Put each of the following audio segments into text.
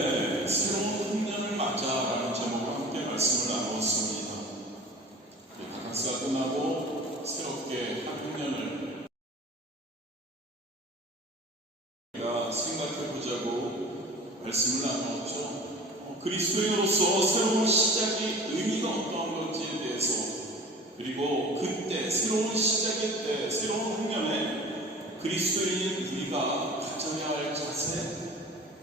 새로운 흉년을 맞아라는 제목으로 함께 말씀을 나누었습니다. 바캉스가 끝나고 새롭게 한 흉년을 우리가 생각해보자고 말씀을 나누었죠. 그리스도인으로서 새로운 시작이 의미가 어떠한 건지에 대해서, 그리고 그때 새로운 시작의 때 새로운 흉년에 그리스도인인 우리가 가져야 할 자세,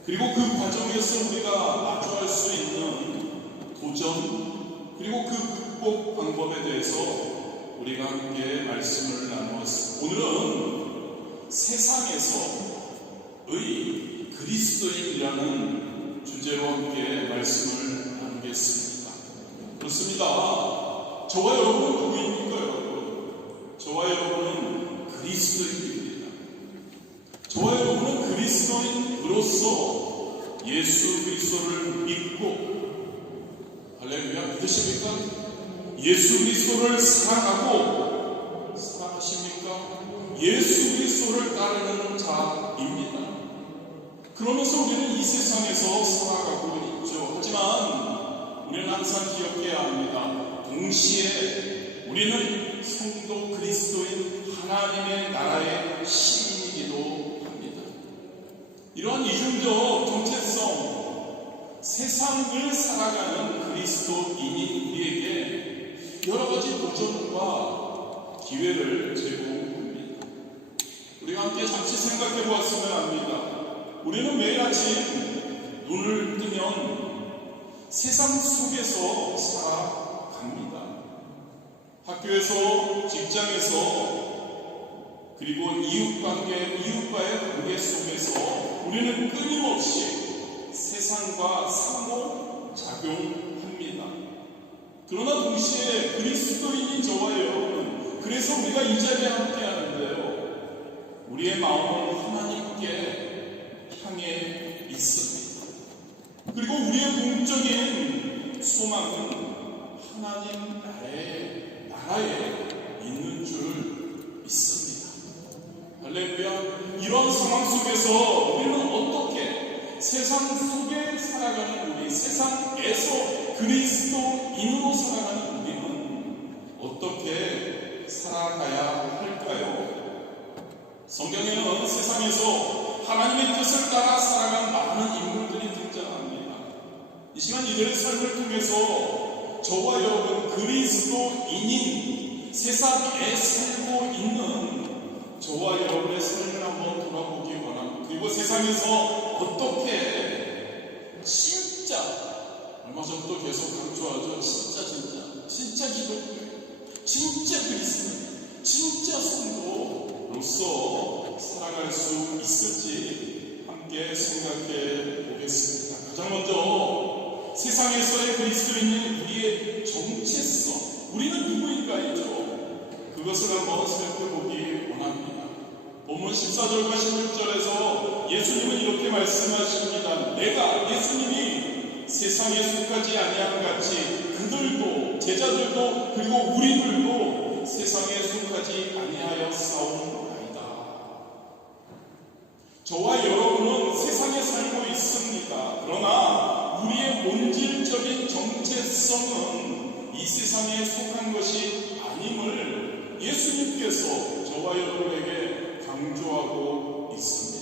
그리고 그 과정에서 우리가 마주할 수 있는 도전, 그리고 그 극복 방법에 대해서 우리가 함께 말씀을 나누었습니다. 오늘은 세상에서의 그리스도인이라는 주제로 함께 말씀을 나누겠습니다. 그렇습니다. 저와 여러분은 누구입니까, 여러분? 저와 여러분은 그리스도인입니다. 저와 여러분은 그리스도인으로서 예수 그리스도를 믿고, 할렐루야, 믿으십니까? 예수 그리스도를 사랑하고, 사랑하십니까? 예수 그리스도를 따르는 자입니다. 그러면서 우리는 이 세상에서 살아가고 있죠. 하지만 우리는 항상 기억해야 합니다. 동시에 우리는 성도 그리스도인 하나님의 나라의 시민이기도 합니다. 이러한 이중적 정체성, 세상을 살아가는 그리스도인인 우리에게 여러 가지 도전과 기회를 제공합니다. 우리가 함께 잠시 생각해 보았으면 합니다. 우리는 매일 아침 눈을 뜨면 세상 속에서 살아갑니다. 학교에서, 직장에서, 그리고 이웃과의 관계 속에서 우리는 끊임없이 세상과 상호작용합니다. 그러나 동시에 그리스도인인 저와 여러분, 그래서 우리가 이 자리에 함께 하는데요, 우리의 마음은 하나님께 향해 있습니다. 그리고 우리의 공적인 소망은 하나님 나라에 있는 줄 믿습니다. 할렐루야. 이런 상황 속에서 우리는 어떻게 세상 속에 살아가는 우리, 세상에서 그리스도인으로 살아가는 우리는 어떻게 살아가야 할까요? 성경에는 세상에서 하나님의 뜻을 따라 살아간 많은 인물들이 등장합니다. 이 시간 이들의 삶을 통해서 저와 여러분 그리스도인인 세상에 살고 있는 저와 여러분의 삶을 한번 돌아보기 원합니다. 그리고 세상에서 어떻게 진짜, 얼마 전부터 계속 강조하죠. 진짜 기독교, 진짜 그리스도인, 진짜 성도로서 살아갈 수 있을지 함께 생각해 보겠습니다. 가장 먼저 세상에서의 그리스도인인 우리의 정체성, 우리는 누구인가이죠? 그것을 한번 살펴보기 원합니다. 본문 14절과 16절에서 예수님은 이렇게 말씀하십니다. 내가, 예수님이 세상에 속하지 아니함 같이 그들도, 제자들도, 그리고 우리들도 세상에 속하지 아니하여 싸움나이다. 저와 여러분은 세상에 살고 있습니다. 그러나 우리의 본질적인 정체성은 이 세상에 속한 것이 아님을 예수님께서 저와 여러분에게 강조하고 있습니다.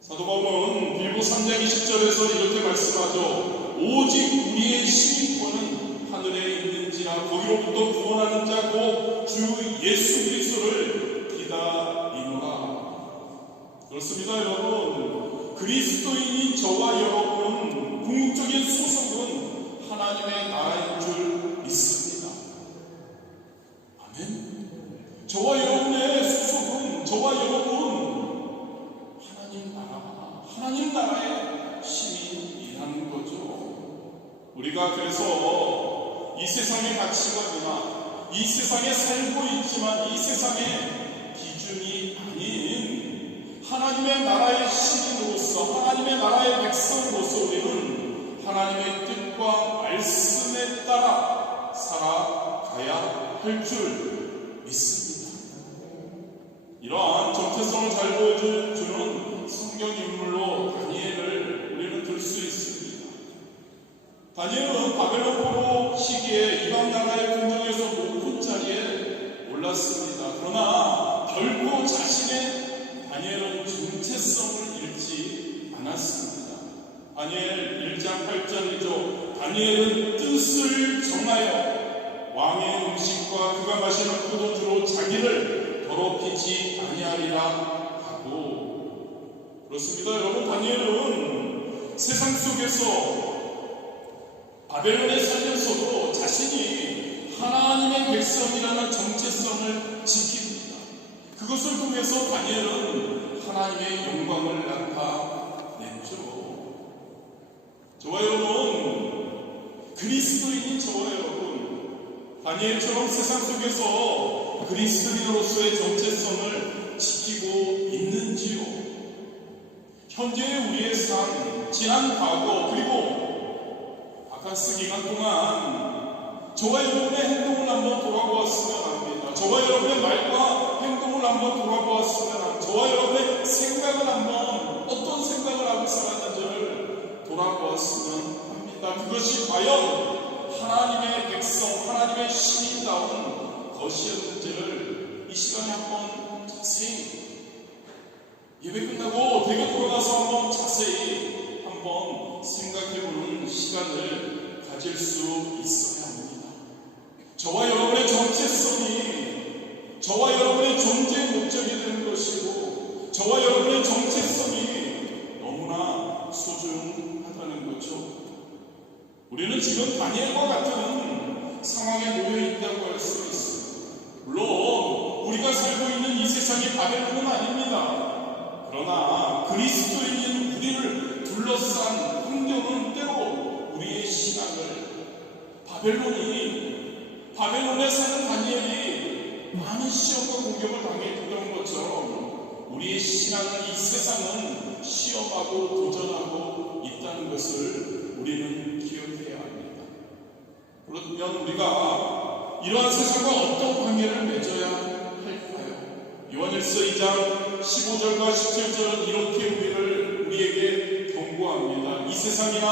사도 바울은 빌보 3장 20절에서 이렇게 말씀하죠. 오직 우리의 시민권은 하늘에 있는지라 거기로부터 구원하는 자 곧 주 예수 그리스도를 기다리노라. 그렇습니다, 여러분. 그리스도인인 저와 여러분 궁극적인 소속은 하나님의 나라인 줄 믿습니다. 아멘. 저와 여러분의 소속은, 저와 여러분 하나님 나라의 시민이라는 거죠. 우리가 그래서 이 세상의 가치관이나 이 세상에 살고 있지만 이 세상의 기준이 아닌 하나님의 나라의 시민으로서, 하나님의 나라의 백성으로서 우리는 하나님의 뜻과 말씀에 따라 살아가야 할 줄 믿습니다. 이러한 정체성을 잘 보여주는 성경 인물로 다니엘을 우리는 다니엘은 바벨론 포로 시기에 이방 나라의 궁정에서 높은 자리에 올랐습니다. 그러나 결코 자신의 다니엘은 정체성을 잃지 않았습니다. 다니엘 1장 8절이죠. 다니엘은 뜻을 정하여 왕의 음식과 그가 마시는 포도주로 자기를 더럽히지 아니하리라 하고, 그렇습니다. 여러분, 다니엘은 세상 속에서 바벨론에 살면서도 자신이 하나님의 백성이라는 정체성을 지킵니다. 그것을 통해서 다니엘은 하나님의 영광을 나타냈죠. 저와 여러분, 그리스도인인 저와 여러분, 다니엘처럼 세상 속에서 그리스도인으로서의 정체성을 지키고 있는지요? 현재의 우리의 삶, 지난 과거, 그리고 바카스 기간 동안 저와 여러분의 행동을 한번 돌아보았으면 합니다. 저와 여러분의 말과 행동을 한번 돌아보았으면 합니다. 저와 여러분의 생각을 한번 어떤 생각을 하고 살았는지를 돌아보았으면 합니다. 그것이 과연 하나님의 백성, 하나님의 시민다운 것이었는지를 이 시간에 한번 자세히, 예배 끝나고 대교 돌아가서 한번 자세히 한번 생각해보는 시간을 가질 수 있어야 합니다. 저와 여러분의 정체성이 저와 여러분의 존재의 목적이 되는 것이고, 저와 여러분의 정체성이 너무나 소중하다는 거죠. 우리는 지금 다니엘과 같은 상황에 놓여 있다고 할 수 있습니다. 물론 우리가 살고 있는 이 세상이 바벨론은 아닙니다. 그러나 그리스도인인 우리를 둘러싼 환경은 때로 우리의 신앙을, 바벨론에 사는 다니엘이 많은 시험과 공격을 당했던 것처럼 우리의 신앙은, 이 세상은 시험하고 도전하고 있다는 것을 우리는 기억해야 합니다. 그러면 우리가 이러한 세상과 어떤 관계를 맺어야 할까요? 요한일서 2장 15절과 17절은 이렇게 우리에게 경고합니다. 이 세상이나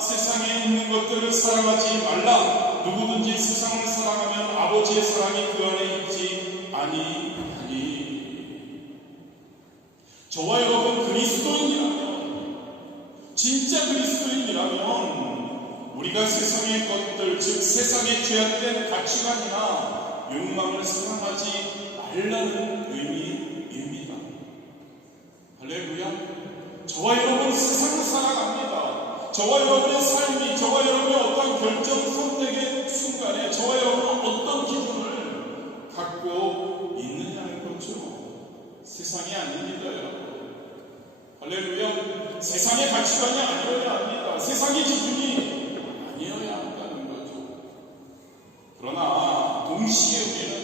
세상에 있는 것들을 사랑하지 말라. 누구든지 세상을 사랑하면 아버지의 사랑이 그 안에 있지 아니하니. 저와 여러분, 그리스도인이라면, 진짜 그리스도인이라면 우리가 세상의 것들, 즉 세상에 죄악된 가치관이나 욕망을 사랑하지 말라는 의미입니다. 할렐루야. 저와 여러분, 세상을 사랑합니다. 저와 여러분의 삶이, 저와 여러분의 어떤 결정 선택의 순간에 저와 여러분은 어떤 기준을 갖고 있느냐는 거죠. 세상이 아닙니다, 여러분. 할렐루야. 세상의 가치관이 아니어야 합니다. 세상의 기준이 아니어야 한다는 거죠. 그러나 동시에 우리는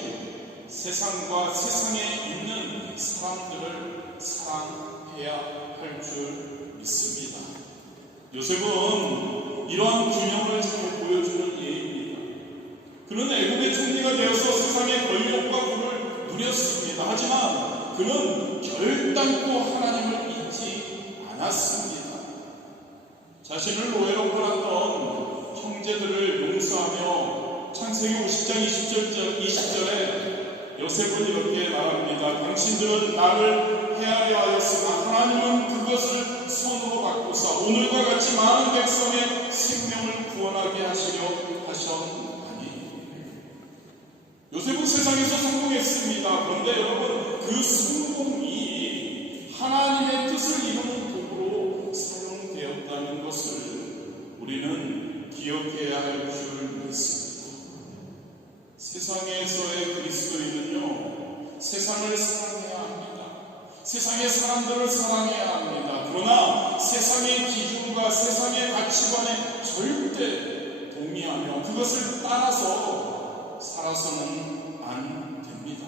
세상과 세상에 있는 사람들을 사랑해야 할 줄 믿습니다. 요셉은 이러한 균형을 잘 보여주는 예입니다. 그는 애국의 총리가 되어서 세상의 권력과 부를 누렸습니다. 하지만 그는 결단코 하나님을 믿지 않았습니다. 자신을 노예로 팔았던 형제들을 용서하며 창세기 50장 20절에 요셉은 이렇게 말합니다. 당신들은 나를 헤아려 하였으나 하나님은 그것을 선으로 바꾸사 오늘과 같이 많은 백성의 생명을 구원하게 하시려 하셨나니. 요셉은 세상에서 성공했습니다. 그런데 여러분, 그 성공이 하나님의 뜻을 이루는 도구로 사용되었다는 것을 우리는 기억해야 할 줄 믿습니다. 세상에서의 그리스도인은요, 세상을 사랑해야 합니다. 세상의 사람들을 사랑해야 합니다. 그러나 세상의 기준과 세상의 가치관에 절대 동의하며 그것을 따라서 살아서는 안 됩니다.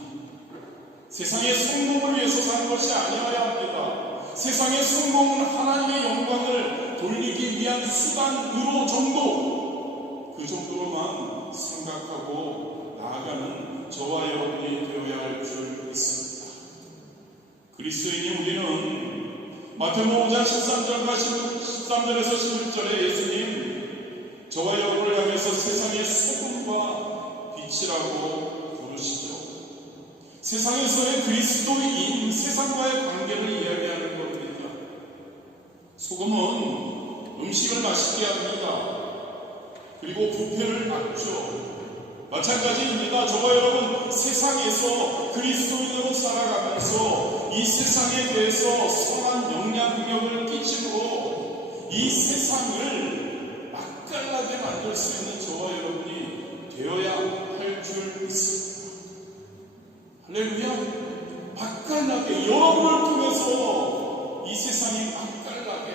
세상의 성공을 위해서 사는 것이 아니어야 합니다. 세상의 성공은 하나님의 영광을 돌리기 위한 수단으로 정도, 그 정도로만 생각하고 나아가는 저와 여러분이 되어야 할 줄 믿습니다. 그리스도인이 우리는 마태복음 5장 13절에서 11절에 예수님, 저와 여러분을 향해서 세상의 소금과 빛이라고 부르시죠. 세상에서의 그리스도인, 세상과의 관계를 이야기하는 겁니다. 소금은 음식을 맛있게 합니다. 그리고 부패를 막죠. 마찬가지입니다. 저와 여러분, 세상에서 그리스도인으로 살아가면서 이 세상에 대해서 선한 영향력을 끼치고 이 세상을 맛깔나게 만들 수 있는 저와 여러분이 되어야 할 줄 믿습니다. 할렐루야. 맛깔나게, 여러분을 통해서 이 세상이 맛깔나게,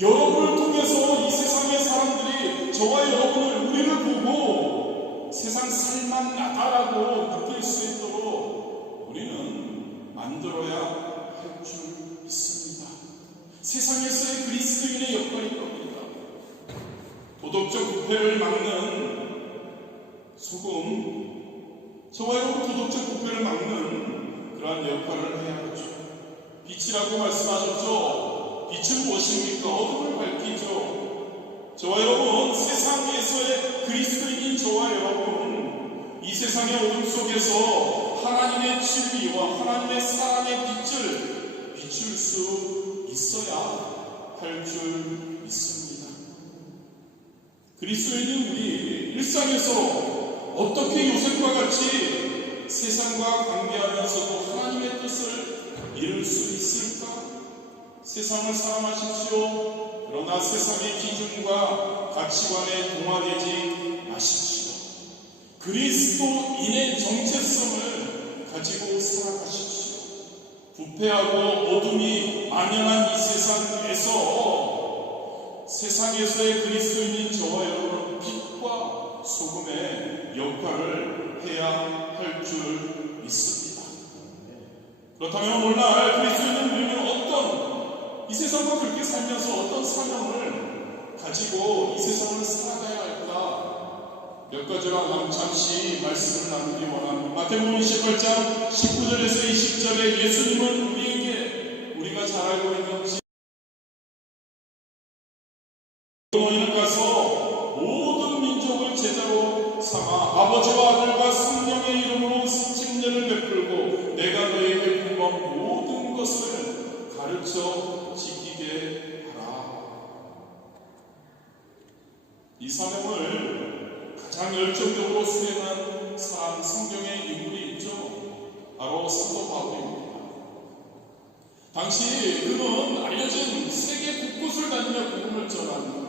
여러분을 통해서 이 세상의 사람들이 저와 여러분을, 우리를 보고 세상 살만나다라고 느낄 수 있도록 우리는 만들어야 할 줄 믿습니다. 세상에서의 그리스도인의 역할인 겁니다. 도덕적 부패를 막는 소금, 저와 여러분 도덕적 부패를 막는 그러한 역할을 해야 하죠. 빛이라고 말씀하셨죠. 빛은 무엇입니까? 어둠을 밝히죠. 저와 여러분, 세상에서의 그리스도인인 저와 여러분, 이 세상의 어둠 속에서 하나님의 진리와 하나님의 사랑의 빛을 비출 수 있어야 할 줄 믿습니다. 그리스도인인 우리 일상에서 어떻게 요셉과 같이 세상과 관계하면서도 하나님의 뜻을 이룰 수 있을까? 세상을 사랑하십시오. 그러나 세상의 기준과 가치관에 동화되지 마십시오. 그리스도인의 정체성을 가지고 살아가십시오. 부패하고 어둠이 만연한 이 세상에서 세상에서의 그리스도인인 저와 여러분은 빛과 소금의 역할을 해야 할 줄 믿습니다. 그렇다면 오늘날 그리스도인인 우리는 어떤, 이 세상과 그렇게 살면서 어떤 사명을 가지고 이 세상을 살아가야 할까? 몇 가지로 잠시 말씀을 나누기 원합니다. 마태복음 28장 19절에서 20절에 예수님은 우리에게, 우리가 잘 알고 있는 너희는 가서 모든 민족을 제자로 삼아 아버지와 아들과 성령의 이름으로 침례를 베풀고 내가 너희에게 분부한 모든 것을 가르쳐 지키게 하라. 이 사명을 가장 열정적으로 수행한 사람, 성경의 인물이 있죠. 바로 사도 바울입니다. 당시 그는 알려진 세계 곳곳을 다니며 복음을 전합니다.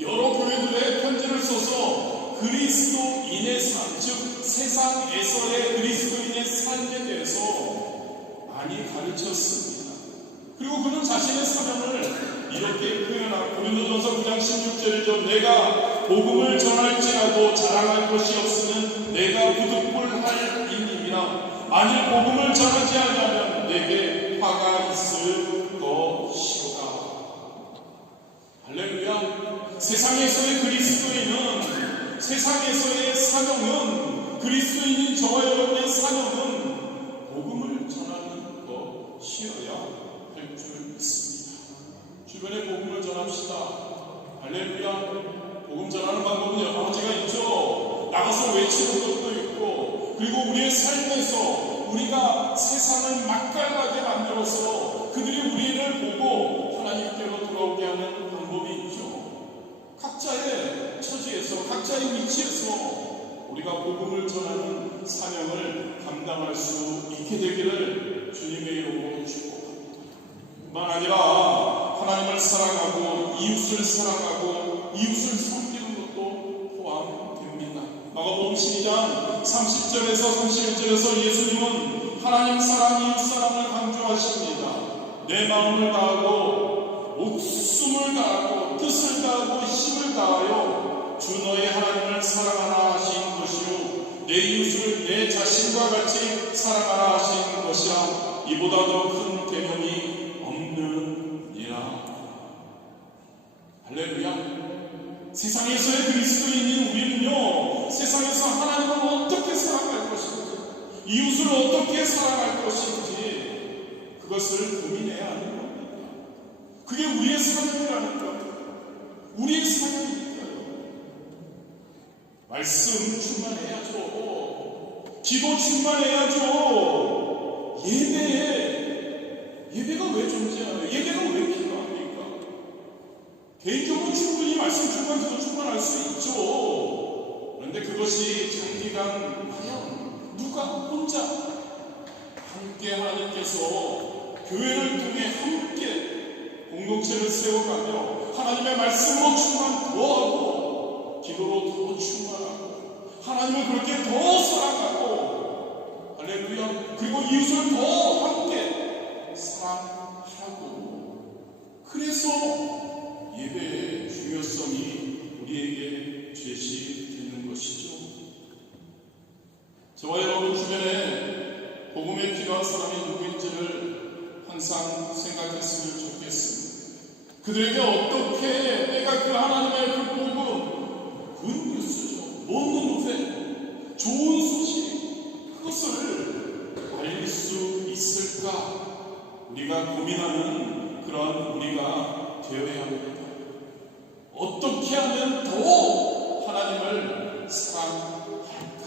여러 교회들의 편지를 써서 그리스도인의 삶, 즉 세상에서의 그리스도인의 삶에 대해서 많이 가르쳤습니다. 그리고 그는 자신의 사명을 이렇게 표현하고 고린도전서 9장 16절이죠. 내가 복음을 전할지라도 자랑할 것이 없으면 내가 부득불할 일임이라. 만일 복음을 전하지 않으면 내게 화가 있을 것이오다. 할렐루야. 세상에서의 그리스도인은, 세상에서의 사명은, 그리스도인인 저와 여러분의 사명은 복음을 전하는 것이어야 할 줄 믿습니다. 주변에 복음을 전합시다. 할렐루야. 복음 전하는 방법은 여러 가지가 있죠. 나가서 외치는 것도 있고, 그리고 우리의 삶에서 우리가 세상을 맛깔나게 만들어서 그들이 우리를 보고 하나님께로 돌아오게 하는 방법이 있죠. 각자의 처지에서, 각자의 위치에서 우리가 복음을 전하는 사명을 감당할 수 있게 되기를 주님의 이름으로 축복합니다. 뿐만 아니라 하나님을 사랑하고 이웃을 사랑하고 이웃을 섬기는 것도 포함됩니다. 마가복음 12장 30절에서 31절에서 예수님은 하나님 사랑, 이웃 사랑을 강조하십니다. 내 마음을 다하고 목숨을 다하고 뜻을 다하고 힘을 다하여 주 너의 하나님을 사랑하라 하신 것이요 내 이웃을 내 자신과 같이 사랑하라 하신 것이라. 이보다 더 큰 계명이 없느니라. 할렐루야. 세상에서의 그리스도인인 우리는요, 세상에서 하나님을 어떻게 사랑할 것인지, 이웃을 어떻게 사랑할 것인지 그것을 고민해야 하는 겁니다. 그게 우리의 사명이라는 거예요. 우리의 사명입니다. 말씀 충만해야죠. 기도 충만해야죠. 예배가 왜 존재하나요? 예배가 왜 필요합니까? 개인적으로 충분히 말씀 충만, 기도 충만할 수 있죠. 그런데 그것이 장기간 과연 누가 혼자 함께 하나님께서 교회를 통해 함께 공동체를 세워가며 하나님의 말씀으로 충만 더하고 기도로 더 충만하고 하나님을 그렇게 더 사랑하고 할렐루야 그리고 이웃을 더 함께 사랑하고 그래서 예배의 중요성이 우리에게 제시되는 것이죠. 저와 여러분 주변에 복음에 필요한 사람이 누구인지를 항상 생각했으면 좋겠습니다. 그들에게 어떻게 내가 그 하나님의 그 복음, 굿뉴스죠. 먼 노래, 좋은 소식, 그것을 알릴 수 있을까? 우리가 고민하는 그런 우리가 되어야 합니다. 어떻게 하면 더 하나님을 사랑할까?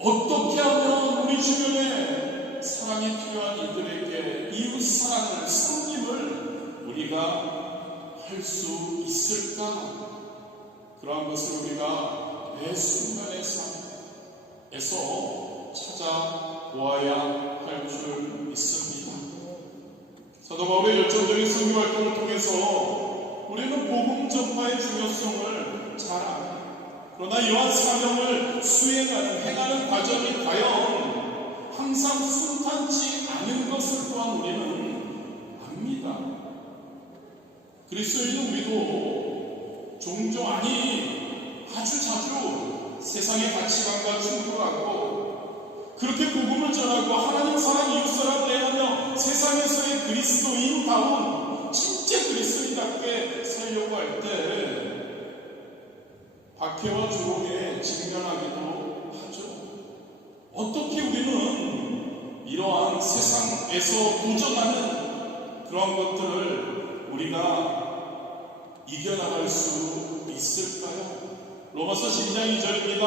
어떻게 하면 우리 주변에 사랑이 필요한 이들에게 이웃 사랑을, 섬김을 우리가 할 수 있을까? 그러한 것을 우리가 매 순간의 삶에서 찾아보아야 할 줄 믿습니다. 사도 바울의 열정적인 선교 활동을 통해서 우리는 복음 전파의 중요성을 잘 압니다. 그러나 이러한 사명을 수행하는, 행하는 과정이 과연 항상 순탄치 않은 것을 또한 우리는 압니다. 그리스도인은 우리도 종종 아주 자주 세상의 가치관과 충돌하고 그렇게 복음을 전하고 하나님 사랑, 이웃 사랑을 행하며 세상에서의 그리스도인다운 진짜 그리스도인답게 살려고 할 때 박해와 조롱에 직면하기도 하죠. 어떻게 우리는 이러한 세상에서 도전하는 그런 것들을 우리가 이겨나갈 수 있을까요? 로마서 12장 2절입니다.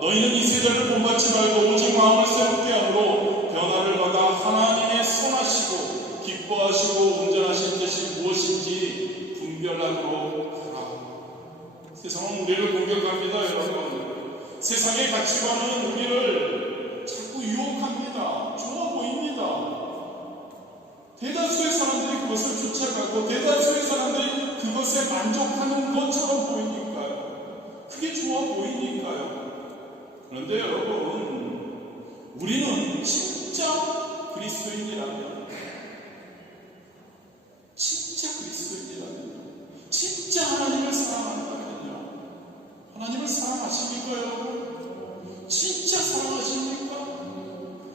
너희는 이 세대를 본받지 말고 오직 마음을 새롭게 함으로 변화를 받아 하나님의 선하시고 기뻐하시고 온전하신 뜻이 무엇인지 분별하도록 하라. 세상은 우리를 공격합니다, 여러분. 세상의 가치관은 우리를 자꾸 유혹합니다. 좋아 보입니다. 대다수의 사람들이 그것을 쫓아가고 대다수의 사람들이 그것에 만족하는 것처럼 보이니까요. 그게 좋아 보이니까요. 그런데 여러분, 우리는 진짜 그리스도인이라면, 진짜 하나님을 사랑한다면요. 하나님을 사랑하십니까, 여러분? 진짜 사랑하십니까?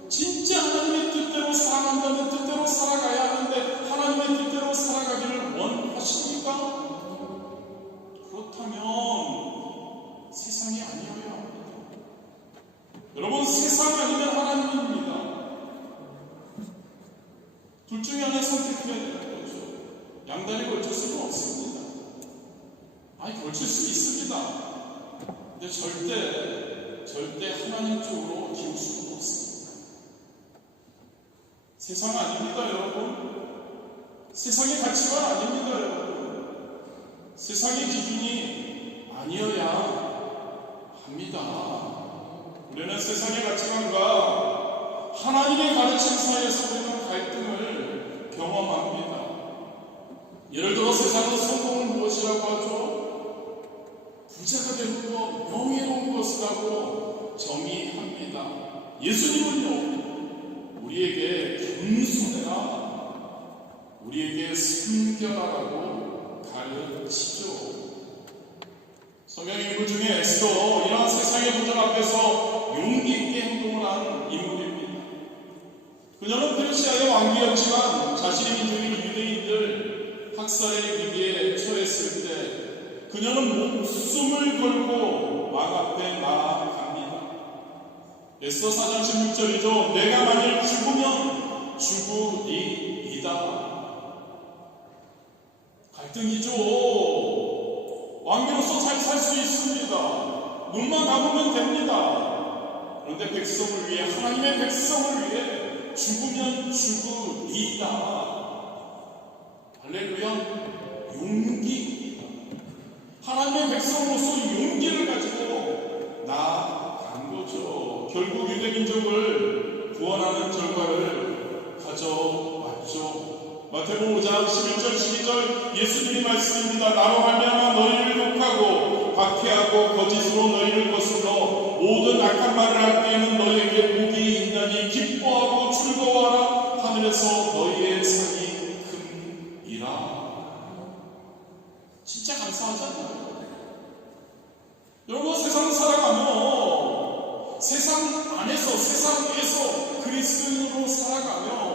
진짜 하나님의 뜻대로 사랑한다면 뜻대로 살아가야 하는데 하나님의 뜻대로 살아가기를 원하십니까? 그렇다면 세상이 아니어야 합니다. 여러분, 세상 아니면 하나님입니다. 둘 중에 하나 선택해야 되는 거죠. 양다리 걸칠 수는 없습니다. 걸칠 수 있습니다. 근데 절대 하나님 쪽으로 기울 수는 없습니다. 세상 아닙니다, 여러분. 세상의 가치관 아닙니다, 여러분. 세상의 기준이 아니어야 합니다. 우리는 세상의 가치관과 하나님의 가르침 사이에서 우리는 갈등을 경험합니다. 예를 들어 세상은 성공은 무엇이라고 하죠? 부자가 되는 것, 명예로운 것이라고 정의합니다. 예수님은요, 우리에게 겸손해라, 우리에게 섬겨라라고 가르치죠. 성경 인물 중에 에스더, 이러한 세상의 도전 앞에서 용기 있게 행동을 한 인물입니다. 그녀는 페르시아의 왕비였지만 자신의 민족인 유대인들 학살의 위기에 처했을 때 그녀는 목숨을 걸고 왕 앞에 나아갑니다. 에스더 4장 16절이죠. 내가 만일 죽으면 죽으리이다. 갈등이죠. 왕비로서 잘 살 수 있습니다. 눈만 감으면 됩니다. 그런데 백성을 위해, 하나님의 백성을 위해 죽으면 죽으리이다. 할렐루야. 용기입니다. 하나님의 백성으로서 용기를 가지고 나아간 거죠. 결국 유대민족을 구원하는 결과를 가져왔죠. 마태복음 5장 11절 12절 예수님이 말씀입니다. 나로 말미암아 너희를 욕하고 박해하고 거짓으로 너희를 거슬러 모든 악한 말을 할 때에는 너희에게 복이 있나니 기뻐하고 즐거워하라. 하늘에서 너희의 상이 큼이라. 진짜 감사하잖아요. 여러분, 세상 살아가며 세상 안에서 세상에서 그리스도인으로 살아가며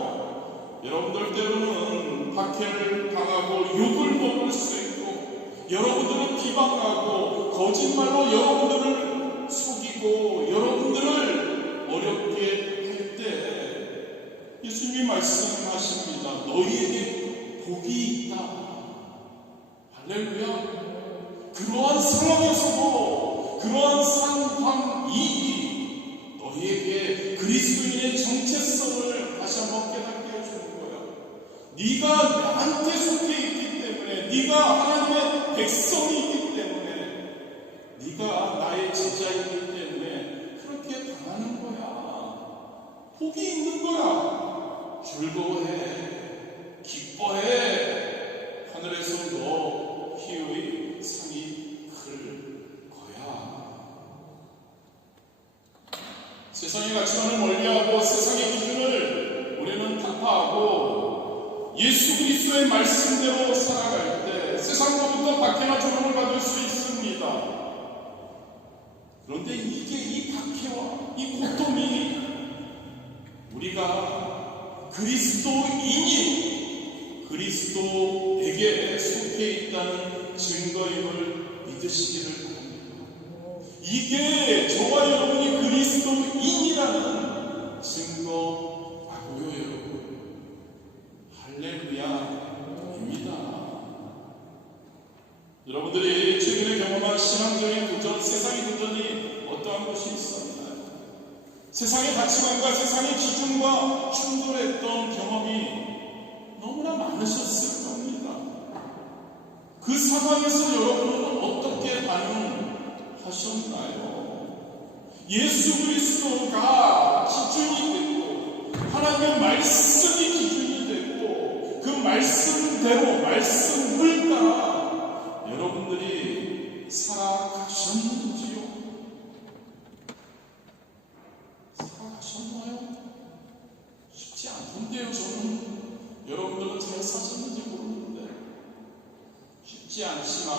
여러분들 때로는 박해를 당하고 욕을 먹을 수 있고, 여러분들은 비방하고 거짓말로 여러분들을 속이고 여러분들을 어렵게 할 때 예수님이 말씀하십니다. 너희에게 복이 있다. 할렐루야. 그러한 상황에서도 그러한 상황이 너희에게 그리스도인의 정체성을 다시 한번 깨닫게 해주는 거야. 네가 나한테 속해 있기 때문에, 네가 하나님의 백성이 있기 때문에, 네가 나의 제자이기 때문에 그렇게 당하는 거야. 복이 있는 거야. 즐거워해. 기뻐해. 하늘에서 너 희의 상이 클 거야. 세상의 가치관을 멀리하고 세상의 기준을 우리는 타파하고 예수 그리스도의 말씀대로 살아갈 때 세상으로부터 박해나 조롱을 받을 수 있습니다. 그런데 이 박해와 이 고통이 우리가 그리스도인이 그리스도에게 속해 있다는 증거임을 믿으시기를 바랍니다. 이게 저와 여러분이 그리스도인이라는 증거라고요, 여러분. 할렐루야입니다. 여러분들이 최근에 경험한 신앙적인 도전, 세상의 도전이 어떠한 것이 있었나요? 세상의 가치관과 세상의 기준과 충돌했던 경험이 너무나 많으셨을 겁니다. 그 상황에서 여러분은 어떻게 반응하셨나요? 예수 그리스도가 기준이 되고 하나님의 말씀이 기준이 되고 그 말씀대로 말씀을 따라 여러분들이 살아가셨는지요? 살아가셨나요? 쉽지 않던데요. 저는 여러분들은 잘 사셨는지 모르는데 쉽지 않지만,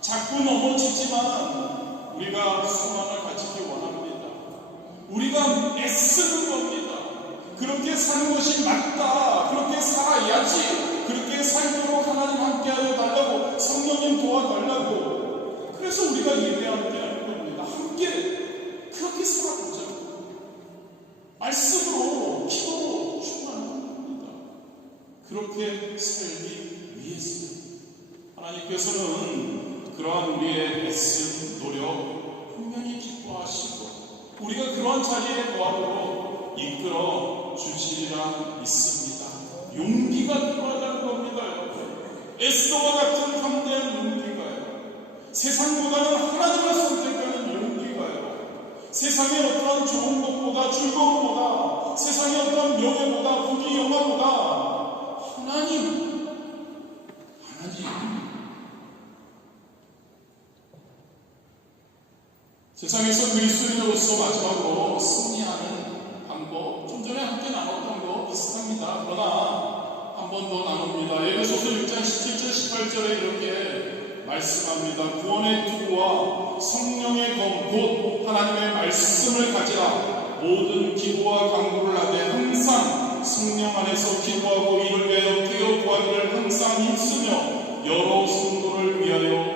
자꾸 넘어지지만 우리가 소망을 가지기 원합니다. 우리가 애쓰는 겁니다. 그렇게 사는 것이 맞다. 그렇게 살아야지. 그렇게 살도록 하나님 함께하여 달라고, 성령님 도와달라고. 그래서 우리가 예배함께 하는 겁니다. 함께 그렇게 살아보자고. 말씀으로, 기도로 충만합니다. 그렇게 살기 위해서 하나님께서는 그러한 우리의 애쓴 노력 분명히 기뻐하시고 우리가 그러한 자리에 거하도록 이끌어 주시리라 믿습니다. 용기가 필요하다는 겁니다. 에스더와 같은 담대한 용기가요. 세상보다는 하나님을 선택하는 용기가요. 세상의 어떠한 좋은 것보다, 즐거움보다, 세상의 어떠한 명예보다, 부귀 영화보다 하나님. 세상에서 그리스도인으로서 마지막으로 승리하는 방법, 좀 전에 함께 나눴던 거 비슷합니다. 그러나 한 번 더 나눕니다. 에베소서 6장 17절 18절에 이렇게 말씀합니다. 구원의 투구와 성령의 검, 곧 하나님의 말씀을 가지라. 모든 기도와 간구를 하되 항상 성령 안에서 기도하고 이를 위하여 깨어 구하기를 항상 힘쓰며 여러 성도를 위하여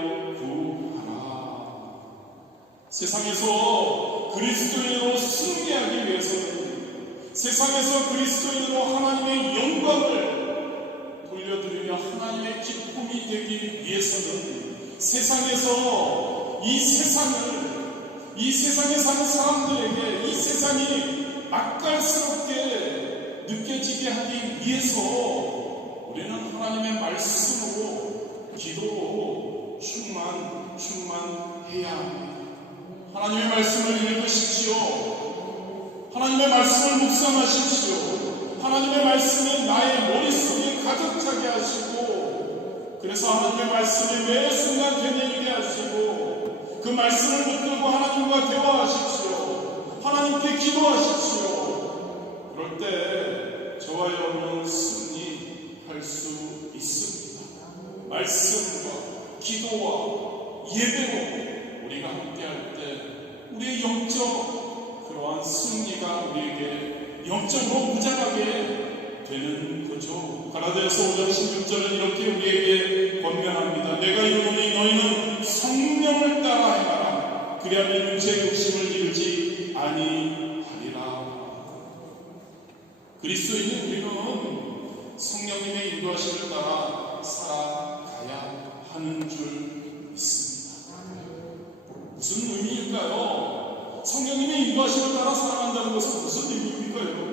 세상에서 그리스도인으로 승리하기 위해서는, 세상에서 그리스도인으로 하나님의 영광을 돌려드리며 하나님의 기쁨이 되기 위해서는, 세상에서 이 세상에 사는 사람들에게 이 세상이 맛깔스럽게 느껴지게 하기 위해서 우리는 하나님의 말씀으로 기도로 충만해야 합니다. 하나님의 말씀을 읽으십시오. 하나님의 말씀을 묵상하십시오. 하나님의 말씀이 나의 머릿속에 가득 차게 하시고, 그래서 하나님의 말씀이 매 순간 되뇌이게 하시고, 그 말씀을 붙들고 하나님과 대화하십시오. 하나님께 기도하십시오. 그럴 때 저와 여러분은 승리할 수 있습니다. 말씀과 기도와 예배로 우리가 함께할 때 우리의 영적 그러한 승리가 우리에게 영적으로 무장하게 되는 거죠. 가라디아서 5장 16절은 이렇게 우리에게 권면합니다. 내가 이르노니 너희는 성령을 따라 행하라. 그리하면 육체의 욕심을 이루지 아니하리라. 그리스도인인 우리는 성령님의 인도하심을 따라 살아가야 하는 줄 믿습니다. 무슨 의미일까요? 성령님의 인도하심을 따라 살아간다는 것은 무슨 의미입니까, 여러분?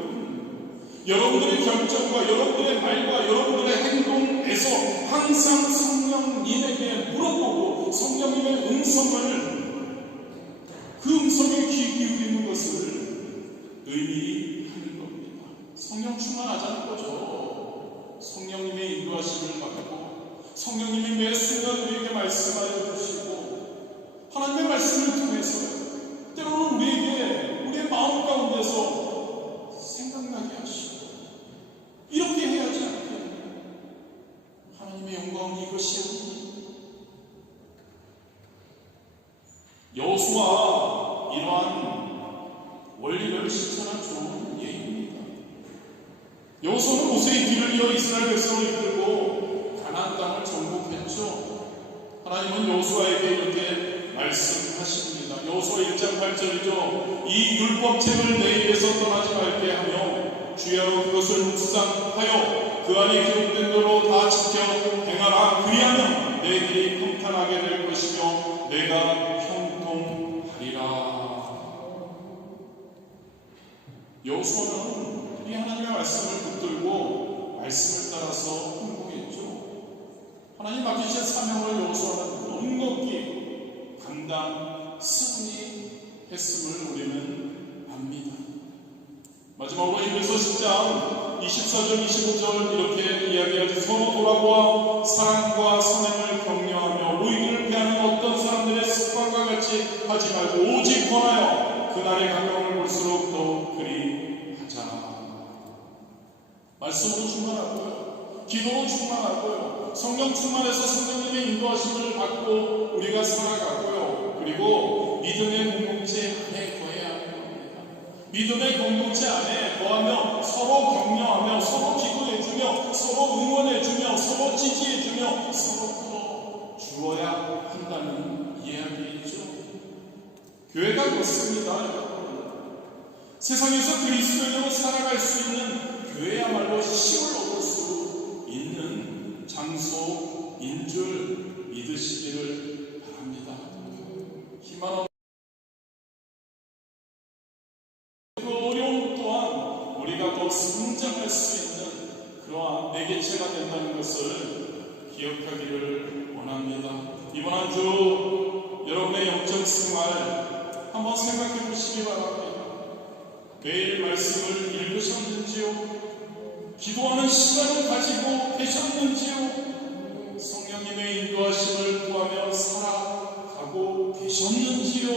여러분들의 결정과 여러분들의 말과 여러분들의 행동에서 항상 성령님에게 물어보고 성령님의 그 음성에 귀 기울이는 것을 의미하는 겁니다. 성령 충만하자는 거죠. 성령님의 인도하심을 받고 성령님이 매 순간 우리에게 말씀하여 주시고 하나님의 말씀을 통해서 때로는 우리의 마음 가운데서 생각나게 하시고 이렇게 해야지 않게 하나님의 영광은 이것이야. 여호수아 이러한 원리를 실천한 좋은 예입니다. 여호수아는 모세의 뒤를 이어 이스라엘 백성을 이끌고 가나안 땅을 정복했죠. 하나님은 여호수아에게 이렇게 말씀하십니다. 여호수아 1장 8절이죠. 이 율법책을 내 입에서 떠나지 말게 하며 주야로 그것을 묵상하여 그 안에 기록된 대로 다 지켜 행하라. 그리하면 내 길이 평탄하게 될 것이며 내가 형통하리라. 여호수아는 이 하나님의 말씀을 붙들고 말씀을 따라서 행동했죠. 하나님 맡기신 사명을 여호수아는 넉넉히 감당 승리했음을 우리는 압니다. 마지막으로 히브리서 10장 24절 25절 이렇게 이야기하죠. 서로 돌아보아 사랑과 선행을 격려하며 우리를 피하는 어떤 사람들의 습관과 같이 하지 말고 오직 권하여 그날의 강경을 볼수록 더 그리하자. 말씀으로 충만하고요, 기도로 충만하고요, 성령 충만해서 성령님의 인도하심을 받고 우리가 살아가고요, 그리고 믿음의 공동체 안에 거해야 하는 겁니다. 믿음의 공동체 안에 거하며 서로 격려하며 서로 기도해주며 서로 응원해주며 서로 지지해주며 서로 풀어주어야 한다는 이야기죠. 교회가 그렇습니다, 여러분. 세상에서 그리스도인으로 살아갈 수 있는 교회야말로 힘을 얻을 수 있는 장소인 줄 믿으시기를 바랍니다. 힘만 얻는 그 어려움 또한 우리가 더 성장할 수 있는 그러한 매개체가 된다는 것을 기억하기를 원합니다. 이번 한 주 여러분의 영적 생활 한번 생각해 보시기 바랍니다. 매일 말씀을 읽으셨는지요? 기도하는 시간을 가지고 계셨는지요? 성령님의 인도하심을 구하며 살아가고 계셨는지요?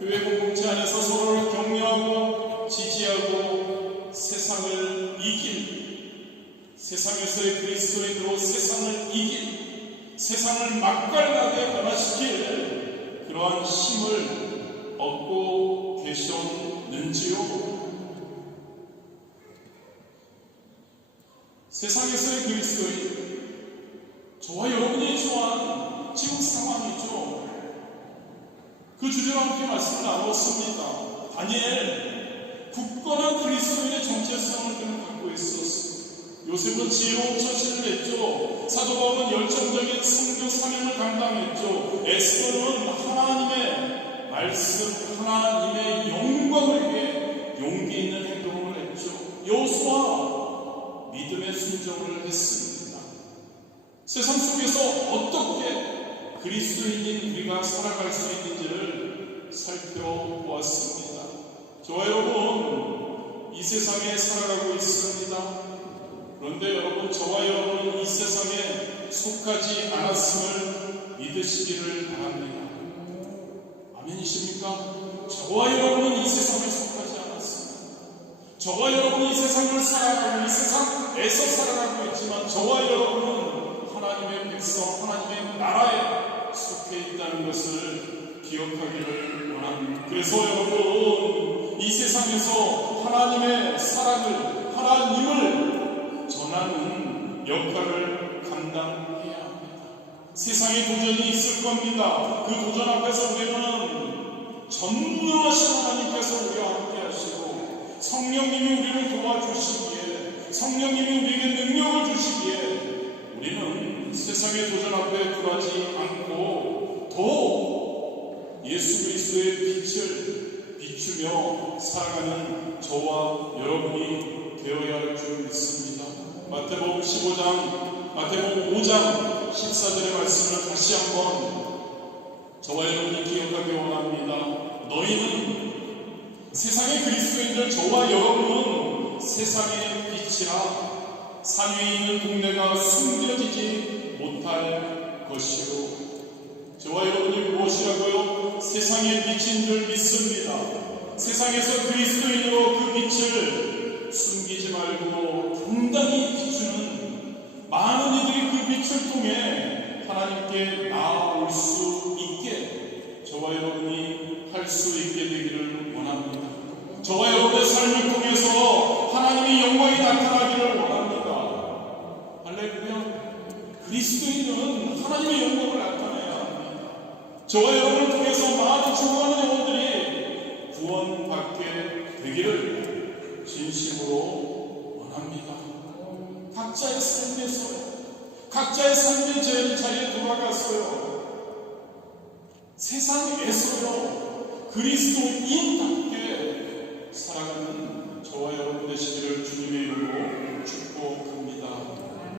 교회 공동체 안에서 서로를 격려하고 지지하고 세상을 이길, 세상에서의 그리스도인으로 세상을 이길, 세상을 맛깔나게 변화시킬 그러한 힘을 얻고 계셨는지요? 세상에서의 그리스도인, 저와 여러분이 처한 지금 상황이죠. 그 주제로 함께 말씀을 나눴습니다. 다니엘, 굳건한 그리스도인의 정체성을 그는 갖고 있었습니다. 요셉은 지혜로운 처신을 했죠. 사도 바울은 열정적인 선교 사명을 감당했죠. 에스더는 세상 속에서 어떻게 그리스도인인 우리가 살아갈 수 있는지를 살펴보았습니다. 저와 여러분, 이 세상에 살아가고 있습니다. 그런데 여러분, 저와 여러분은 이 세상에 속하지 않았음을 믿으시기를 바랍니다. 아멘이십니까? 저와 여러분은 이 세상에 속하지 않았습니다. 저와 여러분이 이 세상을 살아가고 이 세상에서 살아가고 있지만 저와 여러분은 하나님의 백성, 하나님의 나라에 속해 있다는 것을 기억하기를 원합니다. 그래서 여러분, 이 세상에서 하나님의 사랑을, 하나님을 전하는 역할을 감당해야 합니다. 세상에 도전이 있을 겁니다. 그 도전 앞에서 우리는 전능하신 하나님께서 우리와 함께 하시고 성령님이 우리를 도와주시기에, 성령님이 우리에게 능력을 주시기에 우리는 세상의 도전 앞에 굴하지 않고 더 예수 그리스도의 빛을 비추며 살아가는 저와 여러분이 되어야 할 줄 믿습니다. 마태복음 15장, 마태복음 5장 14절의 말씀을 다시 한번 저와 여러분이 기억하기 원합니다. 너희는 세상의 그리스도인들, 저와 여러분은 세상의 빛이라 산 위에 있는 동네가 숨겨지지 못할 것이요. 저와 여러분이 무엇이라고요? 세상의 빛인 줄 믿습니다. 세상에서 그리스도인으로 그 빛을 숨기지 말고 당당히 비추는 많은 이들이 그 빛을 통해 하나님께 나아올 수 있게 저와 여러분이 할 수 있게 되기를 원합니다. 저와 여러분의 삶을 통해서 하나님의 영광이 나타나기를 원합니다. 할렐루야. 그리스도인은 하나님의 영광을 나타내야 합니다. 저와 여러분을 통해서 많은 죽어가는 영혼들이 구원받게 되기를 진심으로 원합니다. 각자의 삶에서요, 각자의 삶의 자리에 돌아갔어요. 세상에서요, 그리스도인답게 살아가는 저와 여러분 되시기를 주님의 이름으로